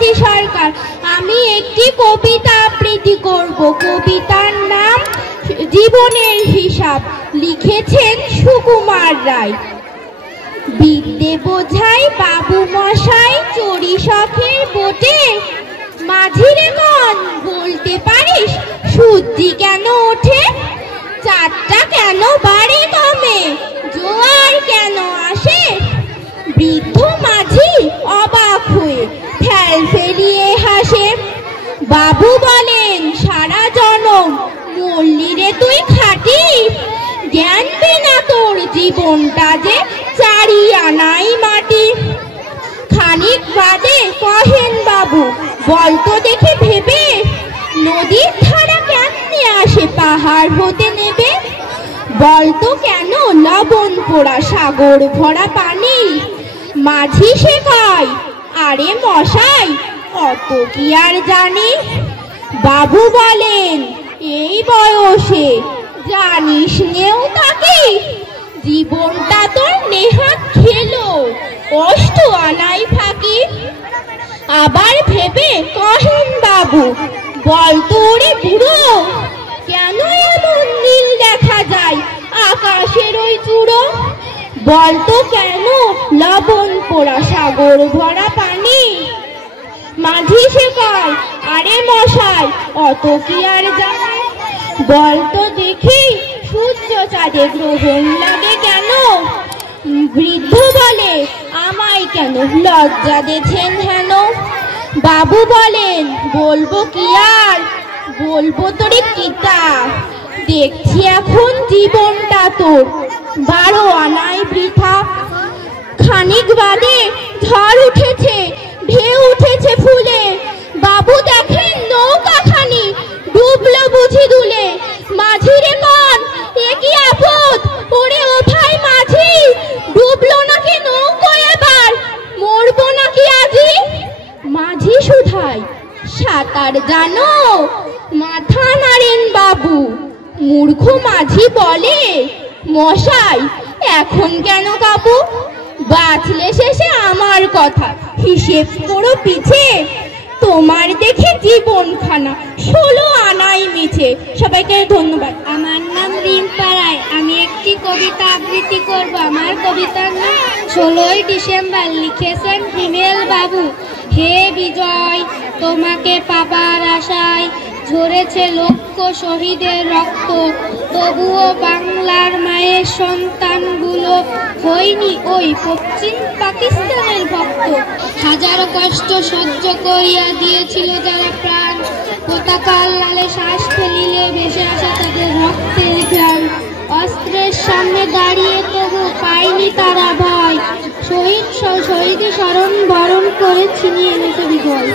জয়ন্তী সরকার। আমি একটি কবিতা আবৃত্তি করব। কবিতার নাম জীবনের হিসাব। লিখেছেন সুকুমার রায়। বিদ্যে বোঝাই বাবু মশাই চড়ি শখের বোটে। মাঝিরে কন বলতে পারিস সূর্যি কেন ওঠে? চাঁদটা কেন বাড়ে কমে? জোয়ার কেন আসে? বৃদ্ধ মাঝি অবাক হয়ে ফেল ফেলিয়ে হাসে। বাবু বলেন সারা জনম মরলি রে তুই খাটি। জ্ঞান বিনা তোর জীবনটা যে চারি আনাই মাটি। খানিক বাদে কহেন বাবু বলতো দেখে ভেবে, নদীর ধারা কেমনে আসে পাহাড় হতে নেবে? বলতো কেন লবণ পোড়া সাগর ভরা পানি? মাঝি সে কয় আরে মশাই অত কি আর জানি। বাবু বলেন এই বয়সে জানিস নেও তাকে? জীবনটা তোর নেহাত খেলো কষ্ট আনাই ফাঁকি। আবার ভেবে কহেন বাবু বলতো ওরে বুড়ো, কেন এমন নীল দেখা যায় আকাশের ওই চূড়ো? বলতো কেন লবণ পোড়া সাগর ভরা পানি? মাঝি সে কয় আরে মশাই অত কি আর জানে। বলতো দেখি সূর্য চাঁদে গ্রহণ লাগে কেন? বৃদ্ধ বলে আমায় কেন লজ্জা দেছেন হেন? বাবু বলেন বলবো কি আর, বলবো তোরে কিতা। দেখছি এখন জীবনটা তোর 12 আনায় বৃথা। খানিক বাদে ঝড় উঠেছে ঢেউ উঠেছে ফুলে। বাবু দেখেন নৌকাখানি ডুবলো বুঝি দুলে। মাঝিরে কন এ কি আপদ? ওরে ও ভাই মাঝি, ডুবলো নাকি নৌকো এবার? মরবো নাকি আজি? মাঝি শুধায় সাঁতার জানো? মাথা নাড়েন বাবু। মূর্খ মাঝি বলে মশাই এখন কেন কাবু? বাঁচলে শেষে আমার কথা হিসেব করো পিছে। তোমার দেখে জীবনখানা 16 আনাই মিছে। সবাইকে ধন্যবাদ। আমার নাম রিম্পা রায়। আমি একটি কবিতা আবৃত্তি করব। আমার কবিতার নাম 16ই ডিসেম্বর। লিখেছেন হিমেল বাবু। হে বিজয়, তোমাকে পাবার আশায় ঝরেছে লক্ষ শহীদের রক্ত। তবুও বাংলার মায়ের সন্তানগুলো হয়নি ওই পশ্চিম পাকিস্তানের ভক্ত। হাজারো কষ্ট সহ্য করিয়া দিয়েছিল যারা প্রাণ। পতাকার লালে শ্বাস ফেলিলে ভেসে আসে তাদের রক্তের ঘ্রাণ। অস্ত্রের সামনে দাঁড়িয়ে তবু পায়নি তারা ভয়। শহীদ স্মরণ বরণ করে ছিনিয়ে এনেছে বিজয়।